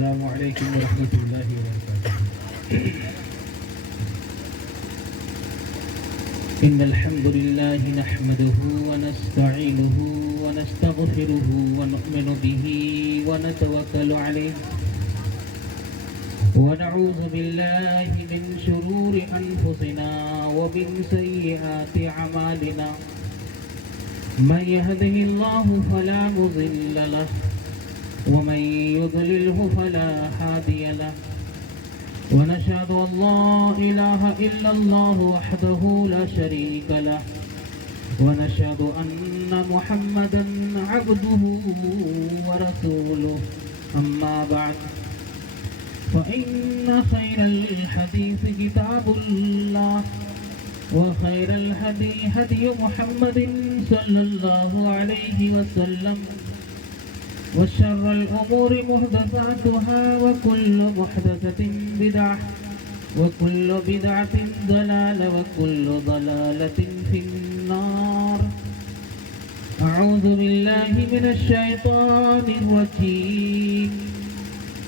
السلام علیکم ورحمۃ اللہ وبرکاتہ۔ ان الحمد لله نحمده ونستعينه ونستغفره ونؤمن به ونتوكل عليه ونعوذ بالله من شرور انفسنا ومن سيئات اعمالنا، من يهده الله فلا مضل له ومن يضلله فلا هادي له، ونشهد أن لا إله إلا الله وحده لا شريك له، ونشهد أن محمدا عبده ورسوله، أما بعد فإن خير الحديث كتاب الله، وخير الهدي هدي محمد صلى الله عليه وسلم، وشر الأمور محدثاتها وكل محدثة بدعة وكل بدعة ضلالة وكل ضلالة في النار. أعوذ بالله من الشيطان الرجيم.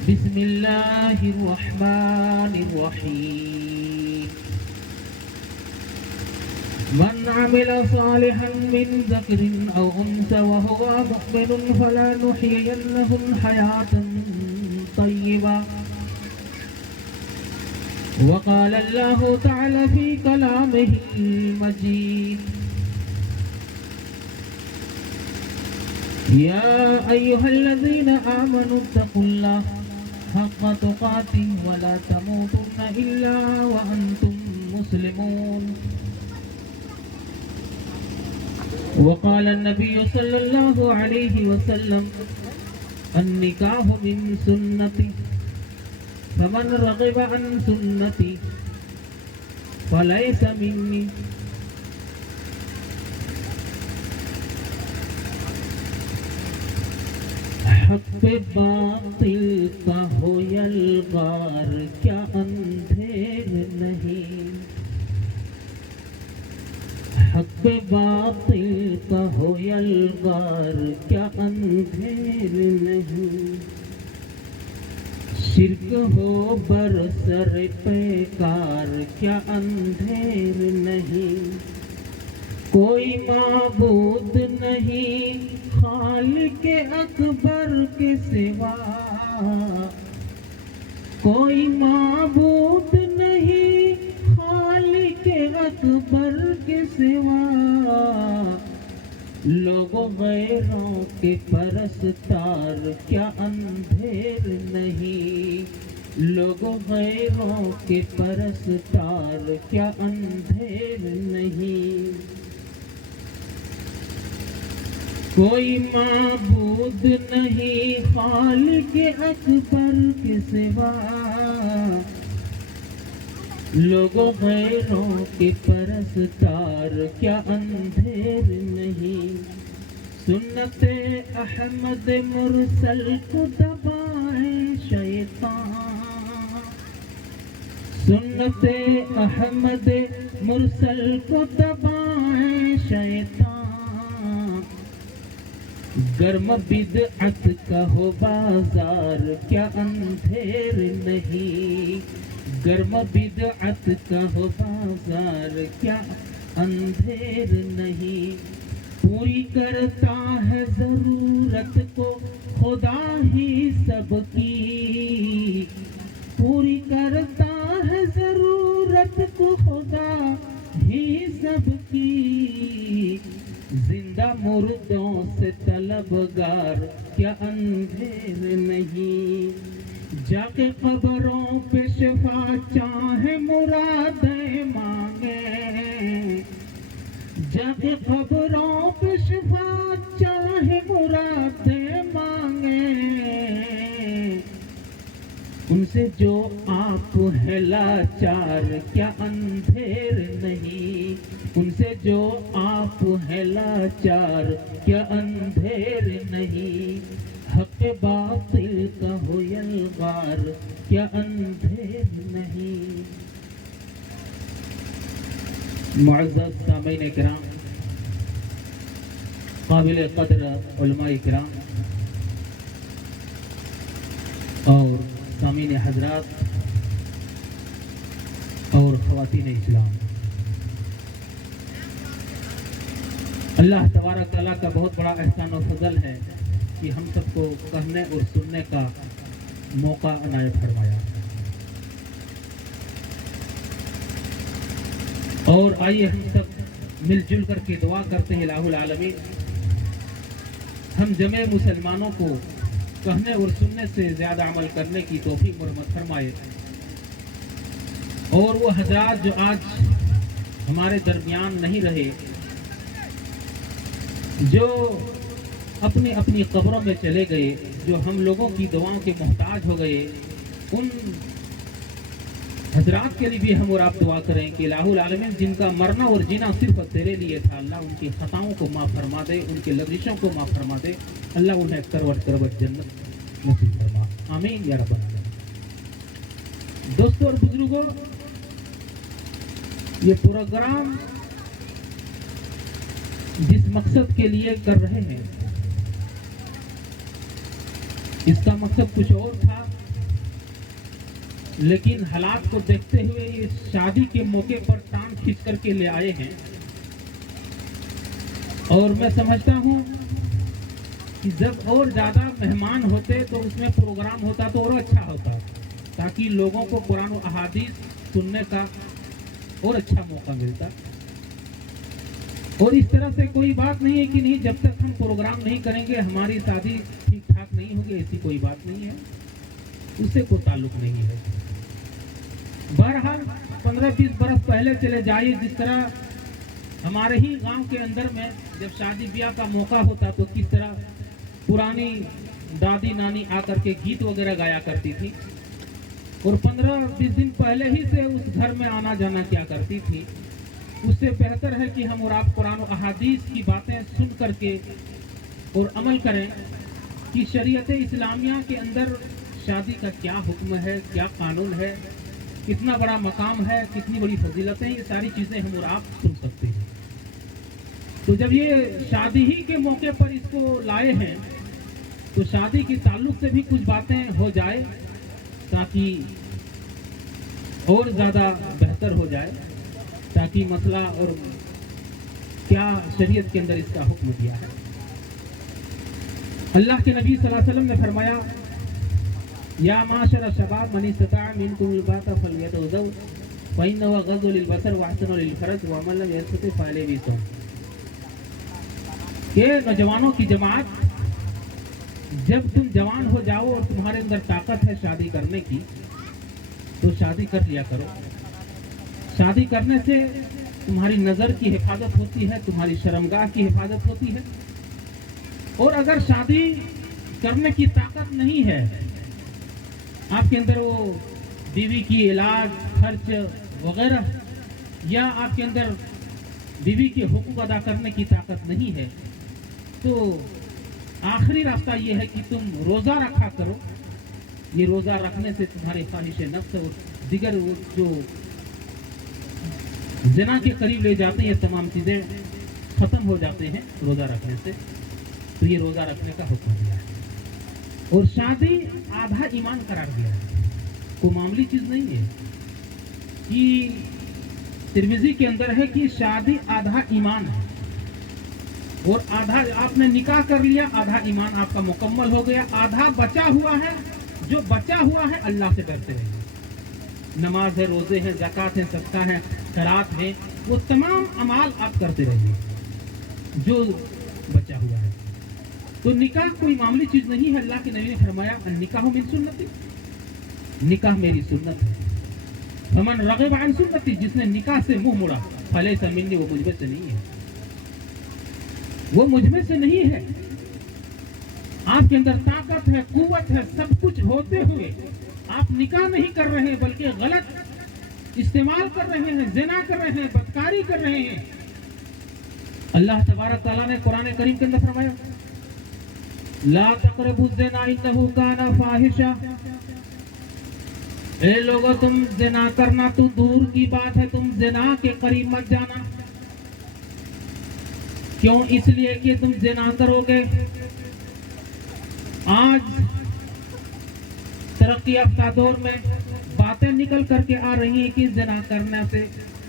بسم الله الرحمن الرحيم. من عمل صالحا من ذكر أو أنثى وهو مؤمن فلنحيينه حياة طيبة. وقال الله تعالى في كلامه المجيد: يا أيها الذين آمنوا اتقوا الله حق تقاته ولا تموتن إلا وأنتم مسلمون. وقال النبي صلى الله عليه وسلم: النكاح من سنتي فمن رغب عن سنتي فليس مني. حق پہ باطل کا ہو یلغار کیا اندھیر نہیں، حق پہ باطل کا ہو یلغار کیا اندھیر نہیں، شرک ہو برسر پیکار کیا اندھیر نہیں، کوئی معبود نہیں خالق اکبر کے سوا، کوئی معبود نہیں خالق اکبر کے سوا، لوگوں غیروں کے پرستار کیا اندھیر نہیں، لوگوں غیروں کے پرستار کیا اندھیر نہیں، کوئی معبود نہیں خالق اکبر کے سوا، لوگوں غیروں کے پرستار کیا اندھیر نہیں، سنت احمد مرسل کو دبائے شیطان، سنت احمد مرسل کو دبائے شیطان، گرم بدعت کا ہو بازار کیا اندھیر نہیں، گرم بدعت کا ہو بازار کیا اندھیر نہیں، پوری کرتا ہے ضرورت کو خدا ہی سب کی، پوری کرتا ہے ضرورت کو خدا ہی سب کی، زندہ مردوں سے طلبگار کیا اندھیر نہیں، جا کے قبروں پہ شفا چاہے مرادیں مانگے، جا کے قبروں پہ شفا چاہے مرادیں مانگے، ان سے جو آپ ہے لاچار کیا اندھیر نہیں، ان سے جو آپ ہے لاچار کیا اندھیر نہیں، حق باطل کا ہو یلغار کیا اندھیر نہیں۔ معزز سامعین کرام، قابل قدر علماء کرام، اور سامعین حضرات اور خواتین اسلام، اللہ تبارک تعالیٰ کا بہت بڑا احسان و فضل ہے کہ ہم سب کو کہنے اور سننے کا موقع عنایت فرمایا۔ اور آئیے ہم سب مل جل کر کے دعا کرتے ہیں الہ العالمین ہم جمع مسلمانوں کو کہنے اور سننے سے زیادہ عمل کرنے کی توفیق مرحمت فرمائے، اور وہ حضرات جو آج ہمارے درمیان نہیں رہے، جو اپنی اپنی قبروں میں چلے گئے، جو ہم لوگوں کی دعاؤں کے محتاج ہو گئے، ان حضرات کے لیے بھی ہم اور آپ دعا کریں کہ الہ العالمین جن کا مرنا اور جینا صرف تیرے لیے تھا، اللہ ان کی خطاؤں کو معاف فرما دے، ان کے لغزشوں کو معاف فرما دے، اللہ انہیں کروٹ کروٹ جنت نصیب فرما، آمین یا رب العالمین۔ دوستوں اور بزرگوں، یہ پروگرام جس مقصد کے لیے کر رہے ہیں، اس کا مقصد کچھ اور تھا، لیکن حالات کو دیکھتے ہوئے یہ شادی کے موقع پر ٹانگ کھینچ کر کے لے آئے ہیں، اور میں سمجھتا ہوں کہ جب اور زیادہ مہمان ہوتے تو اس میں پروگرام ہوتا تو اور اچھا ہوتا، تاکہ لوگوں کو قرآن و احادیث سننے کا اور اچھا موقع ملتا۔ اور اس طرح سے کوئی بات نہیں ہے کہ نہیں جب تک ہم پروگرام نہیں کریں گے ہماری شادی ٹھیک ٹھاک نہیں ہوگی، ایسی کوئی بات نہیں ہے، اس سے کوئی تعلق نہیں ہے۔ بہرحال 15-20 برس پہلے چلے جائیے، جس طرح ہمارے ہی گاؤں کے اندر میں جب شادی بیاہ کا موقع ہوتا تو کس طرح پرانی دادی نانی آ کر کے گیت وغیرہ گایا کرتی تھی، اور 15-20 دن پہلے ہی سے اس گھر میں آنا جانا کیا کرتی تھی۔ اس سے بہتر ہے کہ ہم اور آپ قرآن و احادیث کی باتیں سن کر کے اور عمل کریں کہ شریعت اسلامیہ کے اندر شادی کا کیا حکم ہے، کیا قانون ہے، کتنا بڑا مقام ہے، کتنی بڑی فضیلتیں، یہ ساری چیزیں ہم اور آپ سن سکتے ہیں۔ تو جب یہ شادی ہی کے موقع پر اس کو لائے ہیں تو شادی کے تعلق سے بھی کچھ باتیں ہو جائے تاکہ اور زیادہ بہتر ہو جائے، تاکہ مسئلہ اور کیا شریعت کے اندر اس کا حکم دیا ہے۔ اللہ کے نبی صلی اللہ علیہ وسلم نے فرمایا، یا معاشر الشباب من استطاع منکم الباءۃ فلیتزوج فإنه غض للبصر واحسن للفرج ومن لم يستطع فعليه بالصوم۔ کہ نوجوانوں کی جماعت، جب تم جوان ہو جاؤ اور تمہارے اندر طاقت ہے شادی کرنے کی تو شادی کر لیا کرو۔ شادی کرنے سے تمہاری نظر کی حفاظت ہوتی ہے، تمہاری شرمگاہ کی حفاظت ہوتی ہے، اور اگر شادی کرنے کی طاقت نہیں ہے، آپ کے اندر وہ بیوی کی علاج خرچ وغیرہ، یا آپ کے اندر بیوی کے حقوق ادا کرنے کی طاقت نہیں ہے، تو آخری راستہ یہ ہے کہ تم روزہ رکھا کرو۔ یہ روزہ رکھنے سے تمہاری خواہش نفس اور دیگر جو زنا کے قریب لے جاتے ہیں، یہ تمام چیزیں ختم ہو جاتے ہیں روزہ رکھنے سے۔ تو یہ روزہ رکھنے کا حکم دیا ہے، اور شادی آدھا ایمان قرار دیا ہے، کوئی معمولی چیز نہیں ہے۔ کہ ترمذی کے اندر ہے کہ شادی آدھا ایمان ہے، اور آدھا آپ نے نکاح کر لیا، آدھا ایمان آپ کا مکمل ہو گیا، آدھا بچا ہوا ہے۔ جو بچا ہوا ہے اللہ سے ڈرتے رہیے، نماز ہے، روزے ہیں، زکوٰۃ ہے، صدقہ ہے، خیرات ہے، وہ تمام اعمال آپ کرتے رہیے جو بچا ہوا ہے۔ تو نکاح کوئی معمولی چیز نہیں ہے۔ اللہ کے نبی نے فرمایا، النکاح من سنتی، نکاح میری سنت ہے۔ فمن رغب عن سنتی، جس نے نکاح سے منہ موڑا، فلیس منی، وہ مجھ میں سے نہیں ہے، وہ مجھ میں سے نہیں ہے۔ آپ کے اندر طاقت ہے، قوت ہے، سب کچھ ہوتے ہوئے آپ نکاح نہیں کر رہے ہیں، بلکہ غلط استعمال کر رہے ہیں، زنا کر رہے ہیں، بدکاری کر رہے ہیں۔ اللہ تبارک تعالیٰ نے قرآن کریم کے اندر فرمایا، لا تقربوا الزنا انه كان فاحشہ۔ اے لوگوں، تم زنا کرنا تو دور کی بات ہے، تم زنا کے قریب مت جانا۔ کیوں؟ اس لیے کہ تم زنا کرو گے، آج तरक्की याफ्ता दौर में बातें निकल करके आ रही हैं कि ज़िना करने से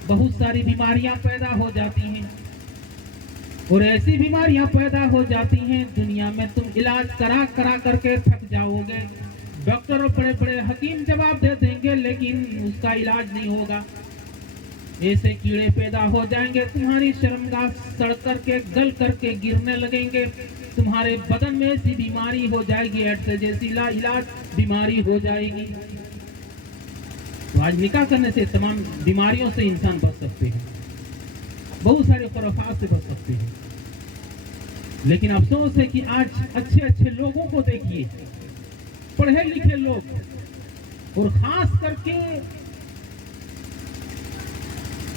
बहुत सारी बीमारियां पैदा हो जाती हैं, और ऐसी बीमारियां पैदा हो जाती हैं दुनिया में तुम इलाज करा करा करके थक जाओगे। डॉक्टर और बड़े बड़े हकीम जवाब दे देंगे लेकिन उसका इलाज नहीं होगा। ऐसे कीड़े पैदा हो जाएंगे, तुम्हारी शर्मगाह सड़ करके गल करके गिरने लगेंगे, तुम्हारे बदन में ऐसी बीमारी हो जाएगी, एड्स जैसी इलाज बीमारी हो जाएगी। तो आज निकाह करने से तमाम बीमारियों से इंसान बच सकते हैं, बहुत सारे खुराफात से बच सकते हैं। लेकिन अफसोस है कि आज अच्छे अच्छे लोगों को देखिए, पढ़े लिखे लोग और खास करके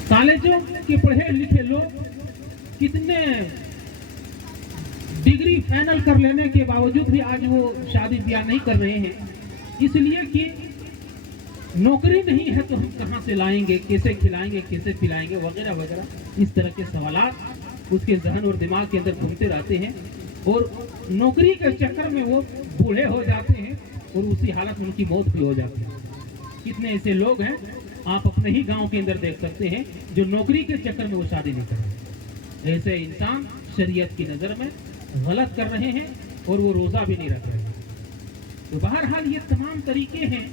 कॉलेजों के पढ़े लिखे लोग कितने डिग्री फाइनल कर लेने के बावजूद भी आज वो शादी ब्याह नहीं कर रहे हैं, इसलिए कि नौकरी नहीं है तो हम कहां से लाएंगे, कैसे खिलाएंगे, कैसे पिलाएंगे, वगैरह वगैरह। इस तरह के सवालात उसके जहन और दिमाग के अंदर घूमते रहते हैं और नौकरी के चक्कर में वो बूढ़े हो जाते हैं और उसी हालत में उनकी मौत भी हो जाती है। कितने ऐसे लोग हैं आप अपने ही गांव के अंदर देख सकते हैं जो नौकरी के चक्कर में वो शादी नहीं कर रहे। ऐसे इंसान शरीयत की नजर में गलत कर रहे हैं और वो रोजा भी नहीं रख रहे हैं। तो बहरहाल ये तमाम तरीके हैं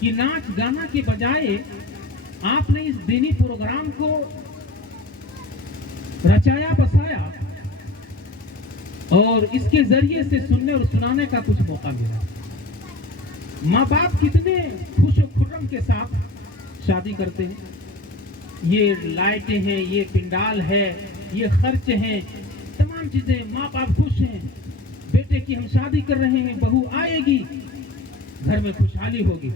कि नाच गाना के बजाय आपने इस दीनी प्रोग्राम को रचाया बसाया और इसके जरिए से सुनने और सुनाने का कुछ मौका मिला। माँ बाप कितने खुश खुर्रम के साथ शादी करते हैं, ये लाइटें हैं, ये पिंडाल है, ये खर्च हैं, तमाम चीजें, माँ बाप खुश हैं बेटे की हम शादी कर रहे हैं, बहू आएगी, घर में खुशहाली होगी।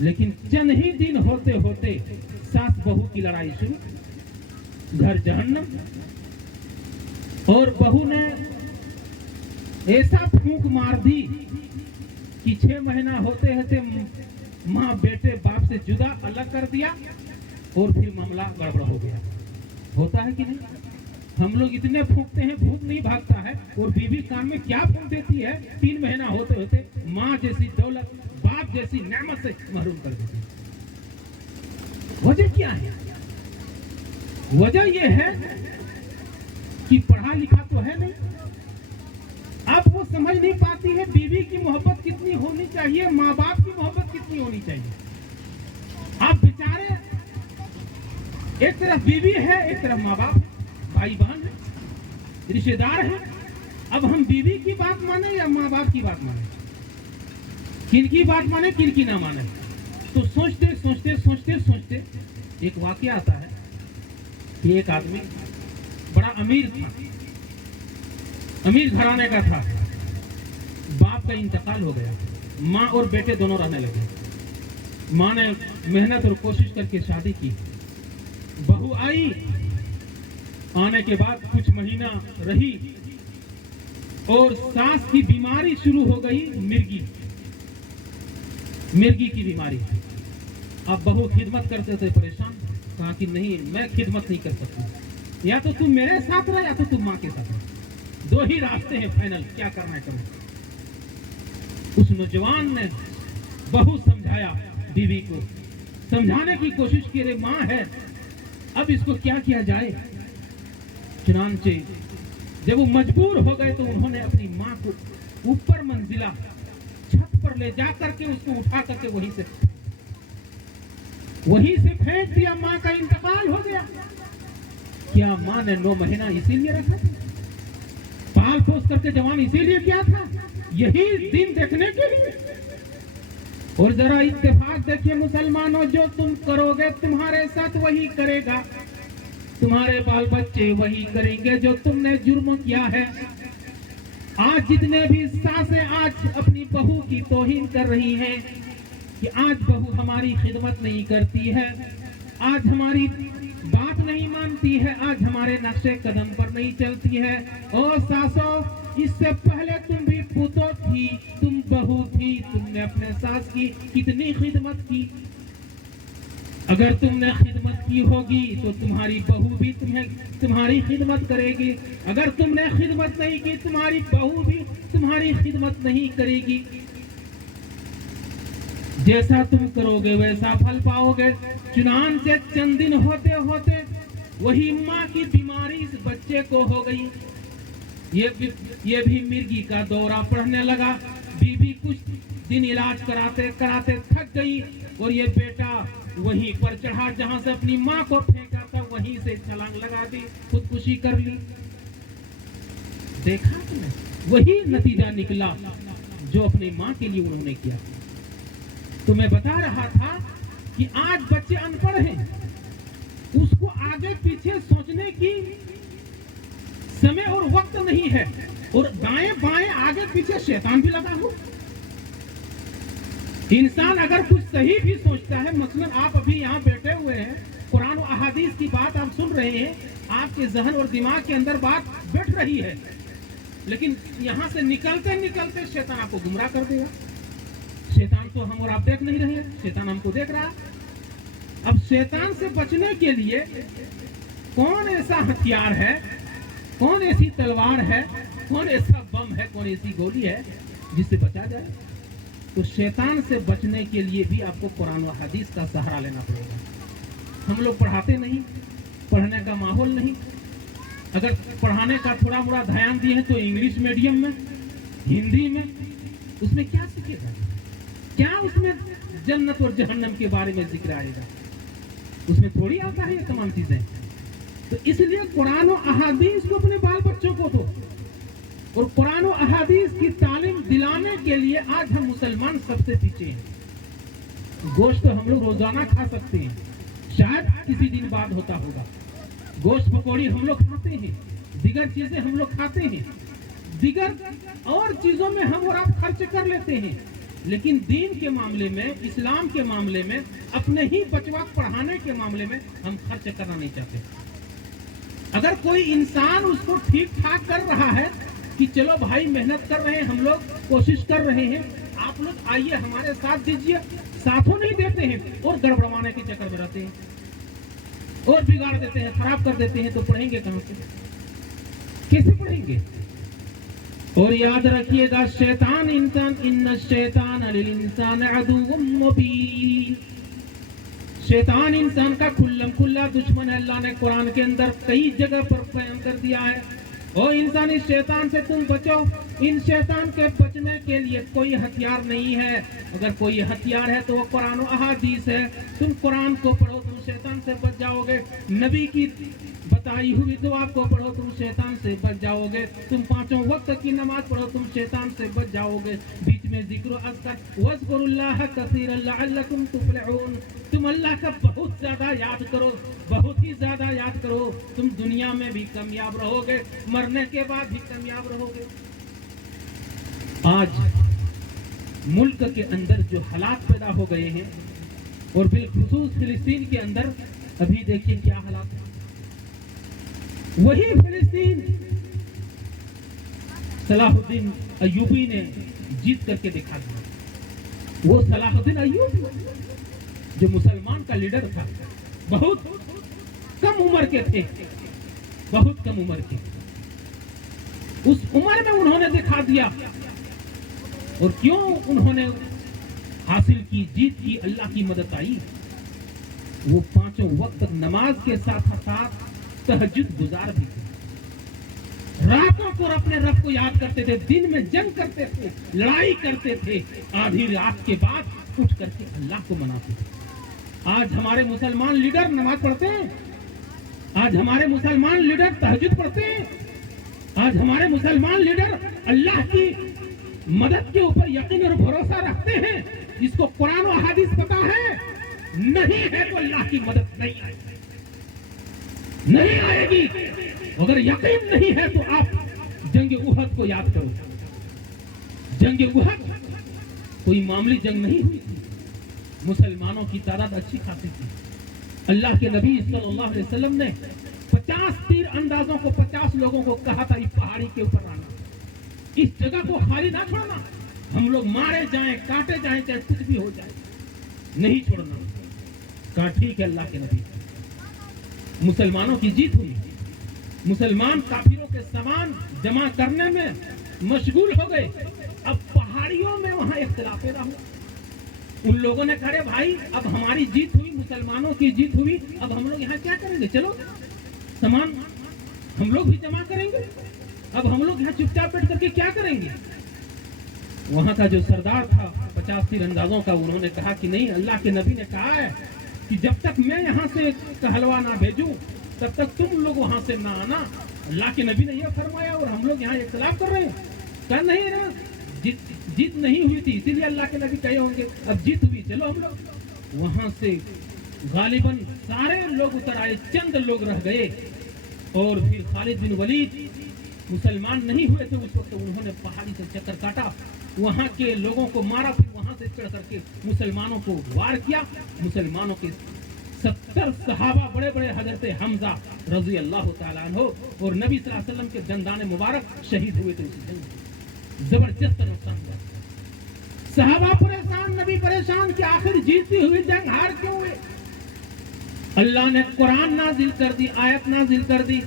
लेकिन चंद ही दिन होते होते सास बहू की लड़ाई शुरू, घर जहन्नम। और बहू ने ऐसा फूंक मार दी कि 6 महीना होते होते माँ बेटे बाप से जुदा अलग कर दिया और फिर मामला गड़बड़ हो गया। होता है कि नहीं? हम लोग इतने फूंकते हैं, भूत नहीं भागता है, और बीवी कान में क्या फूंक देती है, 3 महीना होते होते माँ जैसी दौलत, बाप जैसी नेमत से महरूम कर देती है। वजह क्या है? वजह यह है कि पढ़ा लिखा तो है नहीं, अब वो समझ नहीं पाती है बीवी की मोहब्बत कितनी होनी चाहिए, माँ बाप की मोहब्बत कितनी होनी चाहिए। आप बेचारे, एक तरफ बीवी है, एक तरफ माँ बाप, भाई बहन है, रिश्तेदार है। अब हम बीवी की बात माने या माँ बाप की बात माने, किनकी बात माने किनकी ना माने। तो सोचते सोचते सोचते सोचते एक वाकया आता है कि एक आदमी बड़ा अमीर था, अमीर घराने का था, बाप का इंतकाल हो गया, माँ और बेटे दोनों रहने लगे। माँ ने मेहनत और कोशिश करके शादी की, बहू आई, आने के बाद कुछ महीना रही और सास की बीमारी शुरू हो गई, मिर्गी की बीमारी। अब बहू खिदमत करते थे परेशान, कहा कि नहीं मैं खिदमत नहीं कर सकती, या तो तुम मेरे साथ रह या तो तुम माँ के साथ रह, 2 ही रास्ते हैं फाइनल, क्या करना है करो। उस नौजवान ने बहू समझाया, बीवी को समझाने की कोशिश की, रे माँ है अब इसको क्या किया जाए। चुनांचे जब वो मजबूर हो गए तो उन्होंने अपनी माँ को ऊपर मंजिला छत पर ले जा करके उसको उठा करके वहीं से फेंक दिया। माँ का इंतकाल हो गया। क्या माँ ने 9 महीना इसीलिए रखा था, पाल पोस करके जवान इसीलिए किया था, यही दिन देखने के लिए। और जरा इत्तेफाक देखिए मुसलमानों, जो तुम करोगे तुम्हारे साथ वही करेगा, तुम्हारे बाल बच्चे वही करेंगे जो तुमने जुर्म किया है। आज जितने भी सासें आज अपनी बहू की तौहीन कर रही हैं कि आज बहू हमारी खिदमत नहीं करती है, आज हमारी बात नहीं मानती है, आज हमारे नक्शे कदम पर नहीं चलती है। और सासों, इससे पहले तुम भी पुतो थी, तुम बहू थी, तुमने अपने सास की कितनी खिदमत की। अगर तुमने खिदमत की होगी तो तुम्हारी बहू भी तुम्हारी खिदमत करेगी, अगर तुमने खिदमत नहीं की तुम्हारी बहू भी तुम्हारी खिदमत नहीं करेगी। जैसा तुम करोगे वैसा फल पाओगे। चुनांचे चंद दिन होते होते वही माँ की बीमारी इस बच्चे को हो गई। ये भी मिर्गी का दौरा पड़ने लगा। बीबी कुछ दिन इलाज कराते कराते थक गई और ये बेटा वहीं पर चढ़ा जहां से अपनी माँ को फेंका था, वहीं से छलांग लगा दी, खुदकुशी कर ली। देखा तुमने, वही नतीजा निकला जो अपनी माँ के लिए उन्होंने किया। तो मैं बता रहा था कि आज बच्चे अनपढ़ हैं, उसको आगे पीछे सोचने की समय और वक्त नहीं है, और दाएं बाएं आगे पीछे शैतान भी लगा हो। इंसान अगर कुछ सही भी सोचता है, मतलब आप अभी यहाँ बैठे हुए हैं, कुरान और अहादीस की बात आप सुन रहे हैं, आपके जहन और दिमाग के अंदर बात बैठ रही है, लेकिन यहाँ से निकलते निकलते शैतान आपको गुमराह कर देगा। शैतान तो हम और आप देख नहीं रहे हैं, शैतान हमको देख रहा है। अब शैतान से बचने के लिए कौन ऐसा हथियार है, कौन ऐसी तलवार है, कौन ऐसा बम है, कौन ऐसी गोली है जिससे बचा जाए? तो शैतान से बचने के लिए भी आपको कुरान और हदीस का सहारा लेना पड़ेगा। हम लोग पढ़ाते नहीं, पढ़ने का माहौल नहीं। अगर पढ़ाने का थोड़ा मोड़ा ध्यान दिए हैं तो इंग्लिश मीडियम में, हिंदी में, उसमें क्या सीखेगा? क्या उसमें जन्नत और जहन्नम के बारे में जिक्र आएगा? उसमें थोड़ी आता है ये तमाम चीजें। तो इसलिए कुरान और अहादीस को अपने बाल बच्चों को दो, और कुरान और अहादीस की तालीम दिलाने के लिए आज हम मुसलमान सबसे पीछे हैं। गोश्त तो हम लोग रोजाना खा सकते हैं, शायद किसी दिन बाद होता होगा। गोश्त पकौड़ी हम लोग खाते हैं, दिगर चीजें हम लोग खाते हैं, दिगर और चीजों में हम और आप खर्च कर लेते हैं, लेकिन दीन के मामले में, इस्लाम के मामले में, अपने ही बचवा पढ़ाने के मामले में हम खर्च करना नहीं चाहते। अगर कोई इंसान उसको ठीक ठाक कर रहा है कि चलो भाई मेहनत कर रहे हैं, हम लोग कोशिश कर रहे हैं, आप लोग आइए हमारे साथ दीजिए, साथों नहीं देते हैं और गड़बड़ाने के चक्कर में रहते हैं और बिगाड़ देते हैं, खराब कर देते हैं, तो पढ़ेंगे कहां से, कैसे पढ़ेंगे? और याद रखिएगा, शैतान इंसान, इन्न शैतान लिल इंसान अदुव्वुम मुबीन। शैतान इंसान का खुल्लम खुल्ला दुश्मन है। अल्लाह ने कुरान के अंदर कई जगह पर बयान कर दिया है, और इंसान इस शैतान से तुम बचो। इन शैतान के बचने के लिए कोई हथियार नहीं है। अगर कोई हथियार है तो वो कुरान और अहादीस है। तुम कुरान को पढ़ो, तुम शैतान से बच जाओगे। नबी की बताई हुई दुआ को पढ़ो, तुम शैतान से बच जाओगे। तुम पांचों वक्त की नमाज पढ़ो, तुम शैतान से बच जाओगे। बीच में जिक्र अज़कर वज़्कुरुल्लाह कसीरन लअल्लकुम तुफ्लिहून। तुम अल्लाह का बहुत ज्यादा याद करो, बहुत ही ज्यादा याद करो, तुम दुनिया में भी कामयाब रहोगे, मरने के बाद भी कामयाब रहोगे। आज मुल्क के अंदर जो हालात पैदा हो गए हैं, और बिलखुसूस फिलिस्तीन के अंदर अभी देखिए क्या हालात है। वही फिलिस्तीन सलाहुद्दीन अय्यूबी ने जीत करके दिखा दिया। वो सलाहुद्दीन अय्यूबी जो मुसलमान का लीडर था, बहुत कम उम्र के थे, बहुत कम उम्र के, उस उम्र में उन्होंने दिखा दिया। और क्यों उन्होंने हासिल की, जीत की, अल्लाह की मदद आई। वो पांचों वक्त नमाज के साथ साथ तहज्जुद गुजार भी थे। रातों को अपने रब को याद करते थे, दिन में जंग करते थे, लड़ाई करते थे, आधी रात के बाद उठ करके अल्लाह को मनाते थे। आज हमारे मुसलमान लीडर नमाज पढ़ते हैं, आज हमारे मुसलमान लीडर तहज्जुद पढ़ते हैं, आज हमारे मुसलमान लीडर अल्लाह की मदद के ऊपर यकीन और भरोसा रखते हैं। जिसको कुरान और हदीस पता है, नहीं है तो अल्लाह की मदद नहीं आएगी, नहीं आएगी। अगर यकीन नहीं है तो आप जंग उहद को याद करो। जंग उहद कोई मामूली जंग नहीं हुई थी, मुसलमानों की तादाद अच्छी खासी थी। अल्लाह के नबी सल्लल्लाहु अलैहि वसल्लम ने 50 तीर अंदाजों को 50 लोगों को कहा था, इस पहाड़ी के ऊपर आना, इस जगह को खाली ना छोड़ना, हम लोग मारे जाएं, काटे जाएं, चाहे कुछ भी हो जाए, नहीं छोड़ना। कहा ठीक है अल्लाह के नबी। मुसलमानों की जीत हुई। मुसलमान काफिरों के सामान जमा करने में मशगूल हो गए। अब पहाड़ियों में वहां इख्तिलाफ पैदा हुआ। उन लोगों ने कहा भाई अब हमारी जीत हुई, मुसलमानों की जीत हुई, अब हम लोग यहाँ क्या करेंगे, चलो सामान हम लोग भी जमा करेंगे, अब हम लोग यहाँ चुपचाप बैठ करके क्या करेंगे। वहां का जो सरदार था 50 तीरंदाजों का, उन्होंने कहा कि नहीं, अल्लाह के नबी ने कहा है कि जब तक मैं यहाँ से कहलवा ना भेजूं तब तक तुम लोग वहां से ना आना। अल्लाह के नबी ने यह फरमाया और हम लोग यहाँ इख्तिलाफ कर रहे हैं। कहा नहीं ना, जीत नहीं हुई थी इसीलिए अल्लाह के नबी कहे होंगे, अब जीत हुई, चलो हम लोग। वहां से गालिबन सारे लोग उतर आए, चंद लोग रह गए। और फिर खालिद बिन वलीद मुसलमान नहीं हुए थे उस वक्त, उन्होंने पहाड़ी से चक्कर काटा, वहां के लोगों को मारा, फिर वहां से चढ़ करके मुसलमानों को वार किया। मुसलमानों के 70 सहाबा, बड़े बड़े हजरत हमजा रजी अल्लाह तआला अन्हु और नबी सल्लल्लाहु अलैहि वसल्लम के दंदाने मुबारक शहीद हुए थे उस जंग में। जबरदस्त नुकसान हुआ, सहाबा परेशान, नबी परेशान कि आखिर जीतती हुई जंग हार क्यों हुए। अल्लाह ने कुरान नाजिल कर दी, आयत नाजिल कर दी,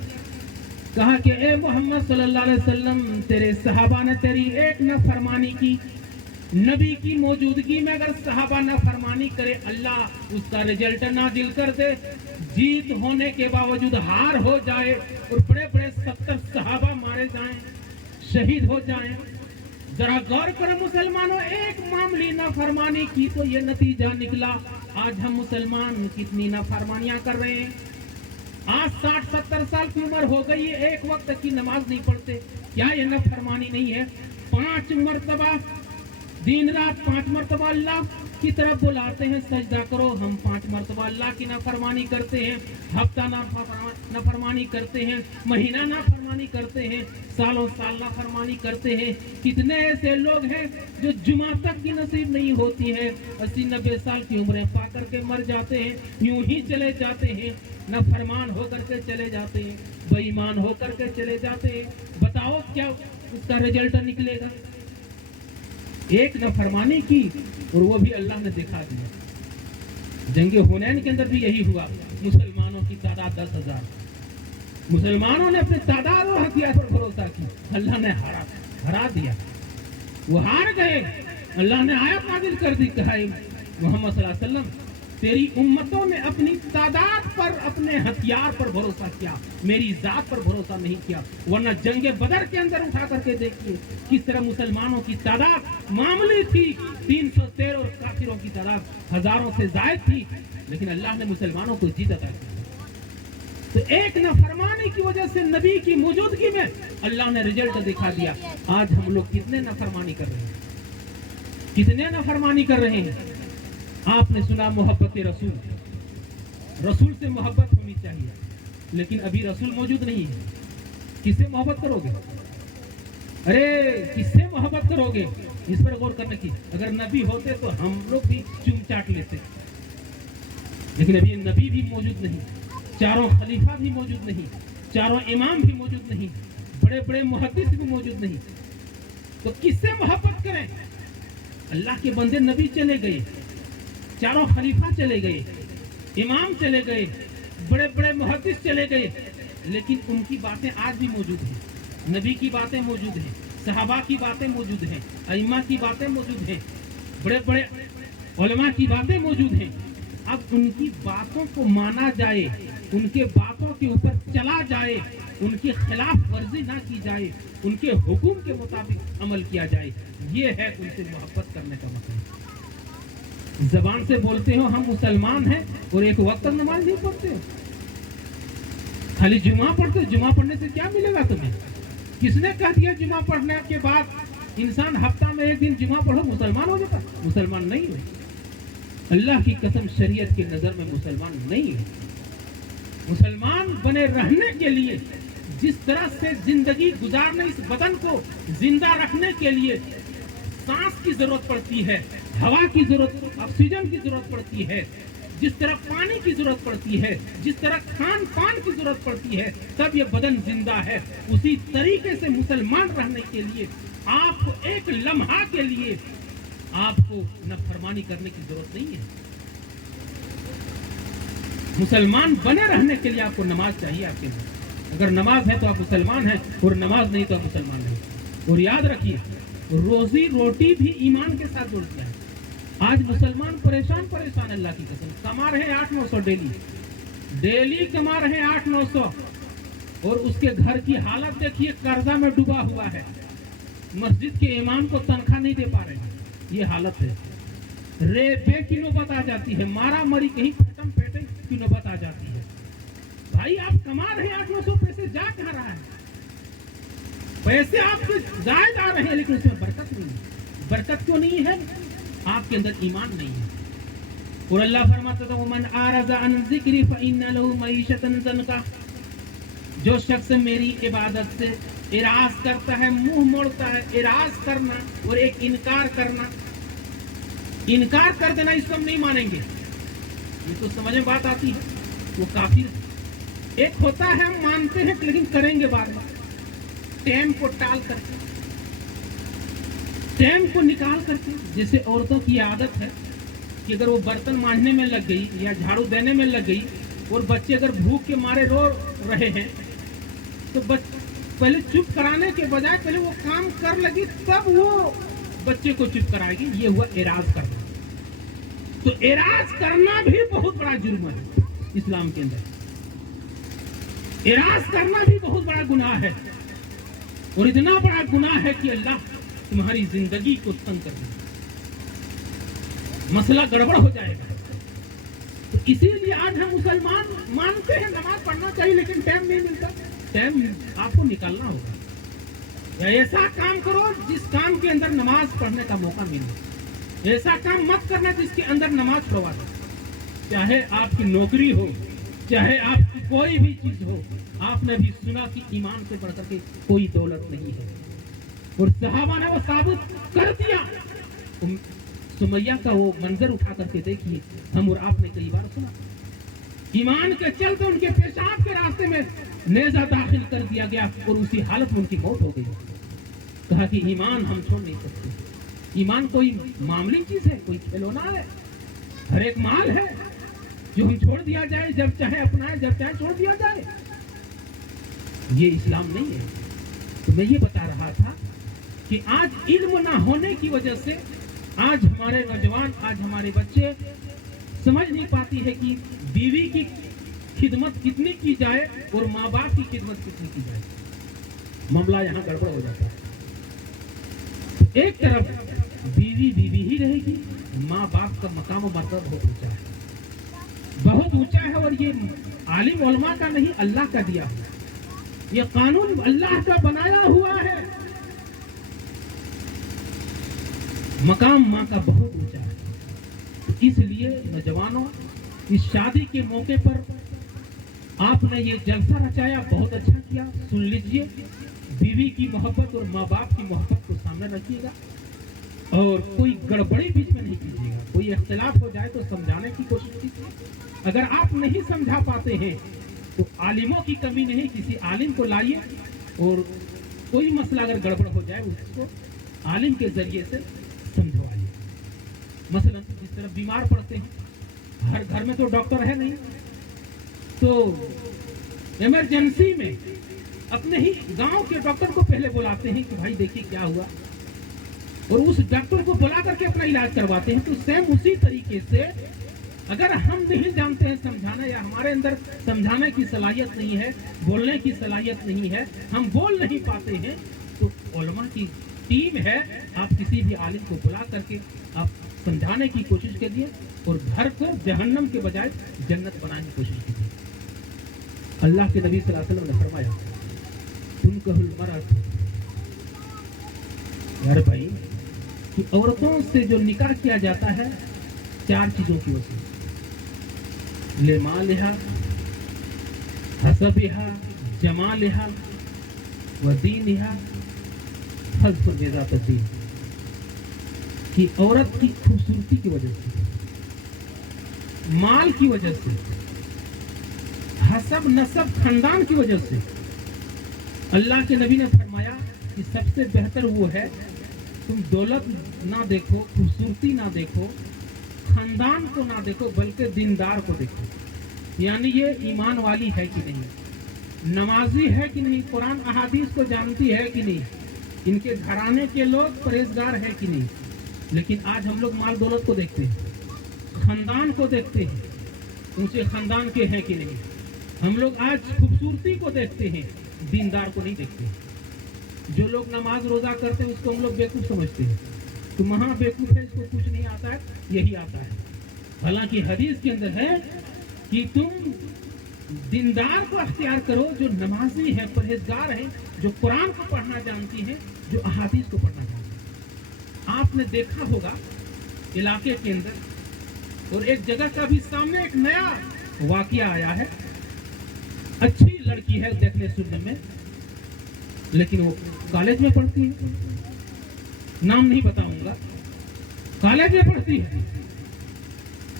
कहा कि ए मोहम्मद सल्लल्लाहु अलैहि वसल्लम, तेरे सहाबा ने तेरी एक नाफरमानी की, नबी की मौजूदगी में अगर सहाबा नाफरमानी करे, अल्लाह उसका रिजल्ट नाजिल कर दे, जीत होने के बावजूद हार हो जाए और बड़े बड़े 70 सहाबा मारे जाएं, शहीद हो जाएं। जरा गौर करो मुसलमानों, एक मामूली नाफरमानी की तो ये नतीजा निकला। आज हम मुसलमान कितनी नाफरमानियां कर रहे हैं। आज 60-70 साल की उम्र हो गई है, एक वक्त की नमाज नहीं पढ़ते, क्या ये नाफरमानी नहीं है। 5 मरतबा दिन रात 5 मरतबा अल्लाह की तरफ बुलाते हैं, सजदा करो, हम 5 मरतबा अल्लाह की नाफरमानी करते हैं, हफ्ता नाफरमानी करते हैं, महीना नाफरमानी करते हैं, सालों साल नाफरमानी करते हैं। कितने ऐसे लोग हैं जो जुमा तक की नसीब नहीं होती है, 80-90 साल की उम्रें पा करके मर जाते हैं, यूं ही चले जाते हैं, नाफरमान होकर के चले जाते हैं, बेईमान होकर के चले जाते हैं। बताओ क्या उसका रिजल्ट निकलेगा। एक नाफरमानी की और वो भी अल्लाह ने दिखा दिया। जंगे हुनैन के अंदर भी यही हुआ, मुसलमानों की तादाद 10,000, मुसलमानों ने अपने तादाद और हथियार पर भरोसा किया, अल्लाह ने हरा दिया, वो हार गए। अल्लाह ने आयत नाज़िल कर दी, कहा मोहम्मद सल्लल्लाहु अलैहि वसल्लम, तेरी उम्मतों ने अपनी तादाद पर, अपने हथियार पर भरोसा किया, मेरी जात पर भरोसा नहीं किया। वरना जंगे बदर के अंदर उठा करके देखिए किस तरह मुसलमानों की तादाद मामूली थी, 313 और काफिरों की तादाद हजारों से जायद थी, लेकिन अल्लाह ने मुसलमानों को जीत अता की। तो एक नाफरमानी की वजह से नबी की मौजूदगी में अल्लाह ने रिजल्ट दिखा दिया। आज हम लोग कितने नाफरमानी कर रहे हैं, कितने नाफरमानी कर रहे हैं। आपने सुना मोहब्बत रसूल, रसूल से मोहब्बत होनी चाहिए, लेकिन अभी रसूल मौजूद नहीं है, किससे मोहब्बत करोगे। अरे किससे मोहब्बत करोगे, इस पर गौर करने की। अगर नबी होते तो हम लोग भी चुम चाट लेते, लेकिन अभी नबी भी मौजूद नहीं, चारों खलीफा भी मौजूद नहीं, चारों इमाम भी मौजूद नहीं, बड़े बड़े मुहद्दिस भी मौजूद नहीं, तो किससे मोहब्बत करें। अल्लाह के बंदे नबी चले गए, चारों खलीफा चले गए, इमाम चले गए, बड़े बड़े मुहद्दिस चले गए, लेकिन उनकी बातें आज भी मौजूद हैं, नबी की बातें मौजूद हैं, सहाबा की बातें मौजूद हैं, अइम्मा की बातें मौजूद हैं, बड़े बड़े उलमा की बातें मौजूद हैं। अब उनकी बातों को माना जाए, उनके बातों के ऊपर चला जाए, उनके खिलाफ वर्जी ना की जाए, उनके हुक्म के मुताबिक अमल किया जाए, ये है उनसे मोहब्बत करने का मतलब। जबान से बोलते हो हम मुसलमान हैं और एक वक्त तक नमाज नहीं पढ़ते हो, खाली जुमा पढ़ते हो। जुमा पढ़ने से क्या मिलेगा तुम्हें। किसने कह दिया जुमा पढ़ने के बाद इंसान हफ्ता में एक दिन जुमा पढ़ो मुसलमान हो जाता। मुसलमान नहीं है, अल्लाह की कसम शरीयत की नजर में मुसलमान नहीं है। मुसलमान बने रहने के लिए जिस तरह से जिंदगी गुजारने, इस बदन को जिंदा रखने के लिए सांस की जरूरत पड़ती है, हवा की जरूरत, ऑक्सीजन की जरूरत पड़ती है, जिस तरह पानी की जरूरत पड़ती है, जिस तरह खान पान की जरूरत पड़ती है, तब ये बदन जिंदा है। उसी तरीके से मुसलमान रहने के लिए आपको एक लम्हा के लिए आपको नाफरमानी करने की जरूरत नहीं है। मुसलमान बने रहने के लिए आपको नमाज चाहिए आपके अंदर। अगर नमाज है तो आप मुसलमान हैं, और नमाज नहीं तो आप मुसलमान नहीं। और याद रखिए, रोजी रोटी भी ईमान के साथ जुड़ती है। आज मुसलमान परेशान अल्लाह की कसम, कमा रहे 800-900 डेली कमा रहे 800-900, और उसके घर की हालत देखिए, कर्जा में डूबा हुआ है, मस्जिद के इमाम को तनख्वाह नहीं दे पा रहे हैं, ये हालत है। रेपे की नौबत आ जाती है, मारा मरी कहीं खत्म पेटे की नौबत आ जाती है। भाई आप कमा रहे 800-900, पैसे जा कहाँ रहा है? पैसे आपके जाए जा रहे हैं, लेकिन उसमें बरकत नहीं है। बरकत क्यों नहीं है? आपके अंदर ईमान नहीं है। और अल्लाह फरमाता था, वमन आरज़ा अन ज़िक्री फ़इन्न लहू मईशतन ज़नका, जो शख्स मेरी इबादत से इराज करता है, मुंह मोड़ता है। इराज करना और एक इनकार करना, इनकार कर देना इसको हम नहीं मानेंगे, ये तो समझ में बात आती है, वो काफिर है। एक होता है हम मानते हैं लेकिन करेंगे बार बार, टाइम को टाल करके, टाइम को निकाल करके। जैसे औरतों की आदत है कि अगर वो बर्तन मांजने में लग गई या झाड़ू देने में लग गई, और बच्चे अगर भूख के मारे रो रहे हैं, तो पहले चुप कराने के बजाय पहले वो काम कर लगी, तब वो बच्चे को चुप कराएगी। ये हुआ एराज करना। तो एराज करना भी बहुत बड़ा जुर्म है इस्लाम के अंदर। एराज करना भी बहुत बड़ा गुनाह है, और इतना बड़ा गुनाह है कि अल्लाह तुम्हारी जिंदगी को तंग कर देगा, मसला गड़बड़ हो जाएगा। तो इसीलिए आज हम मुसलमान मानते हैं नमाज पढ़ना चाहिए, लेकिन टाइम नहीं मिलता। टाइम आपको निकालना होगा, या ऐसा काम करो जिस काम के अंदर नमाज पढ़ने का मौका मिले। ऐसा काम मत करना जिसके अंदर नमाज छुड़वा दो। चाहे आपकी नौकरी हो, चाहे आपकी कोई भी चीज हो। आपने भी सुना कि ईमान से बढ़कर के कोई दौलत नहीं है, और सहाबा ने वो साबित कर दिया। सुमैया का वो मंजर उठा करके देखिए, हम और आपने कई बार सुना। ईमान के चलते उनके पेशाब के रास्ते में नेजा दाखिल कर दिया गया, और उसी हालत में उनकी मौत हो गई। कहा कि ईमान हम छोड़ नहीं सकते। ईमान कोई मामूली चीज है, कोई खिलौना है, हर एक माल है जो हम छोड़ दिया जाए, जब चाहे अपनाए, जब चाहे छोड़ दिया जाए। ये इस्लाम नहीं है। तो मैं ये बता रहा था कि आज इल्म ना होने की वजह से आज हमारे नौजवान, आज हमारे बच्चे समझ नहीं पाती है कि बीवी की खिदमत कितनी की जाए और माँ बाप की खिदमत कितनी की जाए। मामला यहाँ गड़बड़ हो जाता है। एक तरफ बीवी बीवी ही रहेगी, माँ बाप का मकाम और मर्तबा बहुत ऊंचा है, बहुत ऊंचा है। और ये आलिम उलमा का नहीं, अल्लाह का दिया हुआ, ये कानून अल्लाह का बनाया हुआ है। मकाम माँ का बहुत ऊंचा है। इसलिए नौजवानों, इस शादी के मौके पर आपने ये जलसा रचाया, बहुत अच्छा किया। सुन लीजिए, बीवी की मोहब्बत और माँ बाप की मोहब्बत को सामने रखिएगा, और कोई गड़बड़ी बीच में नहीं कीजिएगा। कोई इख्तिलाफ हो जाए तो समझाने की कोशिश कीजिए। अगर आप नहीं समझा पाते हैं तो आलिमों की कमी नहीं, किसी आलिम को लाइए, और कोई मसला अगर गड़बड़ हो जाए उसको आलिम के जरिए से समझवाइए। मसलन जिस तरह बीमार पड़ते हैं, हर घर में तो डॉक्टर है नहीं, तो इमरजेंसी में अपने ही गांव के डॉक्टर को पहले बुलाते हैं कि भाई देखिए क्या हुआ, और उस डॉक्टर को बुला करके अपना इलाज करवाते हैं। तो सेम उसी तरीके से अगर हम नहीं जानते हैं समझाना, या हमारे अंदर समझाने की सलाहियत नहीं है, बोलने की सलाहियत नहीं है, हम बोल नहीं पाते हैं, तो उलमा की टीम है, आप किसी भी आलिम को बुला करके आप समझाने की कोशिश कीजिए, और घर को जहन्नम के बजाय जन्नत बनाने की कोशिश कीजिए। अल्लाह के नबी सल्लल्लाहु अलैहि वसल्लम ने फरमाया, तुनकहुल मरअत, यार भाई कि औरतों से जो निकाह किया जाता है 4 चीजों की वजह से, लेमालिहा, हसबिहा, जमालिहा व दीनिहा, हज़्फ़ु निज़ात दीन। कि औरत की खूबसूरती की वजह से, माल की वजह से, हसब नसब खानदान की वजह से। अल्लाह के नबी ने फरमाया कि सबसे बेहतर वो है, तुम दौलत ना देखो, खूबसूरती ना देखो, खानदान को ना देखो, बल्कि दीनदार को देखो। यानी ये ईमान वाली है कि नहीं, नमाजी है कि नहीं, कुरान अहादीस को जानती है कि नहीं, इनके घराने के लोग परहेजगार है कि नहीं। लेकिन आज हम लोग माल दौलत को देखते हैं, खानदान को देखते हैं, ऊंचे खानदान के हैं कि नहीं। हम लोग आज खूबसूरती को देखते हैं, दीनदार को नहीं देखते। जो लोग नमाज रोजा करते हैं उसको हम लोग बेवकूफ समझते हैं, तो महा बेवकूफ है, इसको कुछ नहीं आता है, यही आता है। हालांकि हदीस के अंदर है कि तुम दीनदार को अख्तियार करो, जो नमाजी है, परहेजगार है, जो कुरान को पढ़ना जानती है, जो अहादीस को पढ़ना जानती है। आपने देखा होगा इलाके के अंदर और एक जगह का भी सामने एक नया वाकया आया है। अच्छी लड़की है देखने सुनने में, लेकिन वो कॉलेज में पढ़ती है, नाम नहीं बताऊंगा, कॉलेज में पढ़ती है।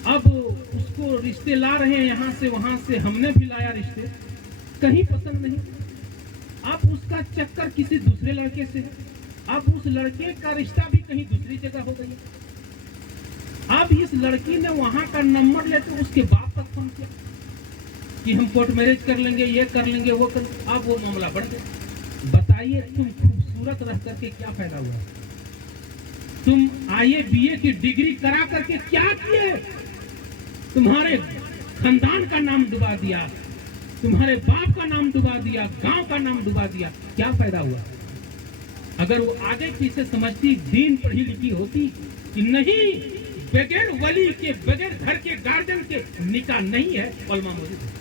अब उसको रिश्ते ला रहे हैं यहाँ से वहां से, हमने भी लाया रिश्ते, कहीं पसंद नहीं। अब उसका चक्कर किसी दूसरे लड़के से, अब उस लड़के का रिश्ता भी कहीं दूसरी जगह हो गई। अब इस लड़की ने वहां का नंबर लेते उसके बाप तक फोन किया कि हम कोर्ट मैरिज कर लेंगे, ये कर लेंगे, वो कर। अब वो मामला बढ़ गया। बताइए तुम खूबसूरत रह करके क्या फायदा हुआ? तुम आईए बीए की डिग्री करा करके क्या किए? तुम्हारे खानदान का नाम डुबा दिया, तुम्हारे बाप का नाम डुबा दिया, गांव का नाम डुबा दिया, क्या फायदा हुआ? अगर वो आगे पीछे समझती, दीन पढ़ी लिखी होती कि नहीं, बगैर वली के, बगैर घर के गार्जियन के निकाह नहीं है, उलमा मौजूद है।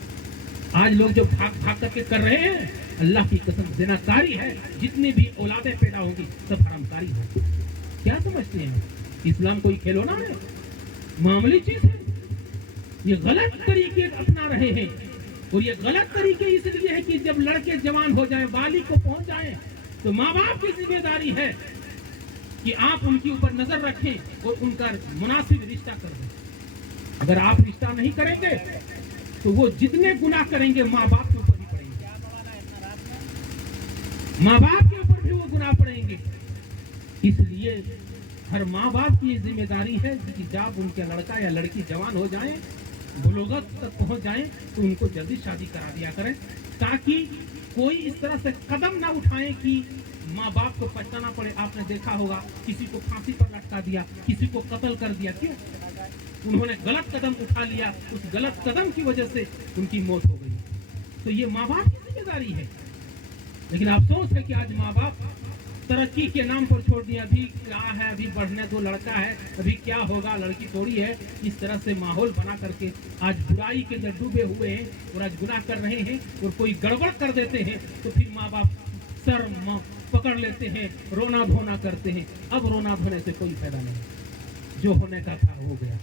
आज लोग जो भाग भाग करके कर रहे हैं, अल्लाह की कसम ज़िनाकारी है। जितनी भी औलादें पैदा होगी सब हरामकारी है। क्या समझते हैं? इस्लाम कोई खिलौना है? मामूली चीज है। ये गलत तरीके अपना रहे हैं, और ये गलत तरीके इसलिए है कि जब लड़के जवान हो जाए, बालिग को पहुंच जाए, तो माँ बाप की जिम्मेदारी है कि आप उनके ऊपर नजर रखें और उनका मुनासिब रिश्ता कर दें। अगर आप रिश्ता नहीं करेंगे तो वो जितने गुनाह करेंगे माँ बाप के ऊपर ही पड़ेंगे, माँ बाप के ऊपर भी वो गुनाह पड़ेंगे। इसलिए हर माँ बाप की जिम्मेदारी है कि जब उनके लड़का या लड़की जवान हो जाए, बुलुगत तक पहुंच जाए, तो उनको जल्दी शादी करा दिया करें, ताकि कोई इस तरह से कदम ना उठाए कि माँ बाप को पछताना पड़े। आपने देखा होगा किसी को फांसी पर लटका दिया, किसी को कत्ल कर दिया। क्यों? उन्होंने गलत कदम उठा लिया, उस गलत कदम की वजह से उनकी मौत हो गई। तो ये माँ बाप की जिम्मेदारी है। लेकिन अफसोस है कि आज माँ बाप तरक्की के नाम पर छोड़ दिया। अभी क्या है, अभी बढ़ने दो, लड़का है, अभी क्या होगा, लड़की थोड़ी है। इस तरह से माहौल बना करके आज बुराई के अंदर डूबे हुए हैं और आज गुनाह कर रहे हैं। और कोई गड़बड़ कर देते हैं तो फिर माँ बाप सर पकड़ लेते हैं, रोना धोना करते हैं। अब रोना धोने से कोई फायदा नहीं, जो होने का था हो गया।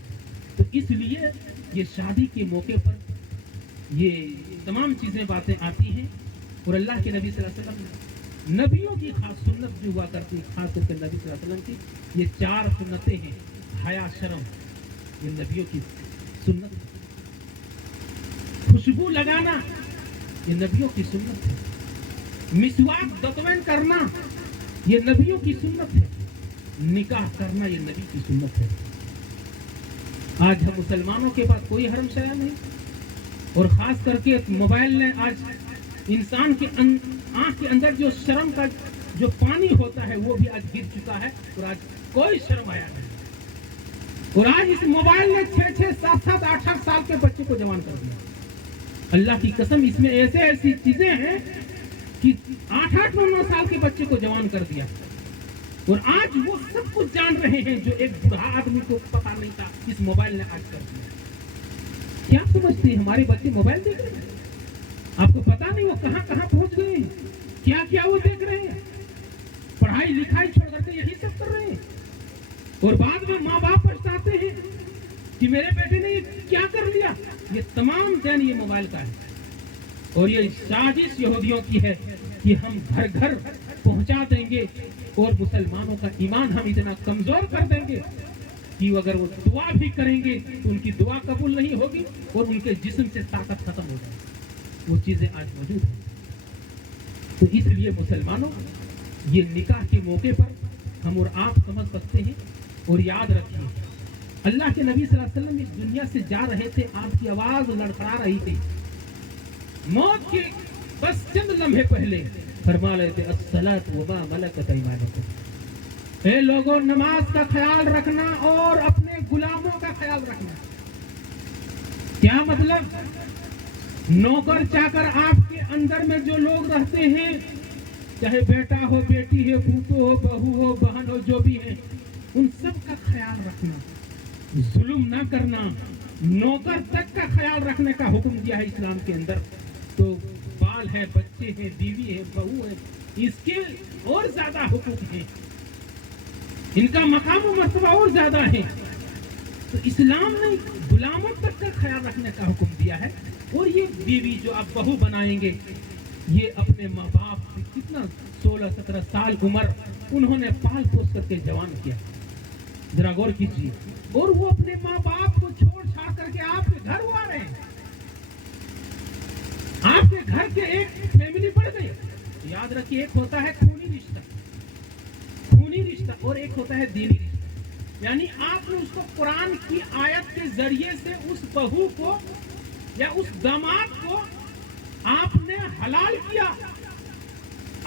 तो इसलिए ये शादी के मौके पर ये तमाम चीजें बातें आती हैं। और अल्लाह के नबी सल्लल्लाहु अलैहि वसल्लम, नबियों की खास सुन्नत जो हुआ करती, खास करके नबी सल्लल्लाहु अलैहि वसल्लम की ये 4 सुन्नतें हैं। हया, शर्म, ये नबियों की सुन्नत। खुशबू लगाना, ये नबियों की सुन्नत है। मिसवाक दतवन करना, ये नबियों की सुन्नत है। निकाह करना, ये नबी की सुन्नत है। आज हम मुसलमानों के पास कोई हरमशाया नहीं, और खास करके मोबाइल ने आज इंसान के आंख के अंदर जो शर्म का जो पानी होता है वो भी आज गिर चुका है, और आज कोई शर्म आया नहीं। और आज इस मोबाइल ने 6-6, 7-7, 8-8 साल के बच्चे को जवान कर दिया। अल्लाह की कसम, इसमें ऐसे ऐसी चीजें हैं कि 8-8, 9-9 साल के बच्चे को जवान कर दिया। और आज वो सब कुछ जान रहे हैं जो एक बूढ़ा आदमी को पता नहीं था, इस मोबाइल ने आज कर दिया। क्या समझते हैं हमारे बच्चे मोबाइल देख रहे हैं? आपको पता नहीं वो कहां कहां पहुंच गए हैं, क्या क्या वो देख रहे हैं। पढ़ाई लिखाई छोड़ करके यही सब कर रहे हैं, और बाद में माँ बाप पछताते हैं कि मेरे बेटे ने क्या कर लिया। ये तमाम देन ये मोबाइल का है, और ये साजिश यहूदियों की है कि हम घर घर पहुंचा देंगे, और मुसलमानों का ईमान हम इतना कमजोर कर देंगे कि अगर वो दुआ भी करेंगे तो उनकी दुआ कबूल नहीं होगी, और उनके जिस्म से ताकत खत्म हो जाएगी। वो चीजें आज मौजूद हैं। तो इसलिए मुसलमानों, ये निकाह के मौके पर हम और आप समझ सकते हैं। और याद रखिए, अल्लाह के नबी सल्लल्लाहु अलैहि वसल्लम इस दुनिया से जा रहे थे, आपकी आवाज लड़खड़ा रही थी। मौत के बस चंद लम्हे पहले फरमा रहे थे, अस्सलातु व मा मलकत ऐमानुकुम। اے لوگوں نماز کا خیال رکھنا اور اپنے غلاموں کا خیال رکھنا. کیا مطلب؟ نوکر چاکر آپ کے اندر میں جو لوگ رہتے ہیں، چاہے بیٹا ہو، بیٹی ہے، پھوپھو ہو، بہو ہو، بہن ہو، جو بھی ہیں، ان سب کا خیال رکھنا، ظلم نہ کرنا، نوکر تک کا خیال رکھنے کا حکم دیا ہے اسلام کے اندر. تو بال ہے، بچے ہیں، بیوی ہے، بہو ہے، اس کے اور زیادہ حقوق ہیں، ان کا مقام و مرتبہ اور زیادہ ہے. تو اسلام نے غلاموں تک کا خیال رکھنے کا حکم دیا ہے. اور یہ بیوی جو آپ بہو بنائیں گے، یہ اپنے ماں باپ سے کتنا 16-17 سال عمر انہوں نے پال پوس کر کے جوان کیا، ذرا غور کیجیے. اور وہ اپنے ماں باپ کو چھوڑ چھاڑ کر کے آپ کے گھر آ رہے ہیں. آپ کے گھر کے ایک فیملی بڑھ گئی. یاد رکھیے، ایک ہوتا ہے خونی رشتہ اور ایک ہوتا ہے دینی رشتہ. یعنی آپ نے اس کو قرآن کی آیت کے ذریعے سے اس بہو کو یا اس داماد کو آپ نے حلال کیا،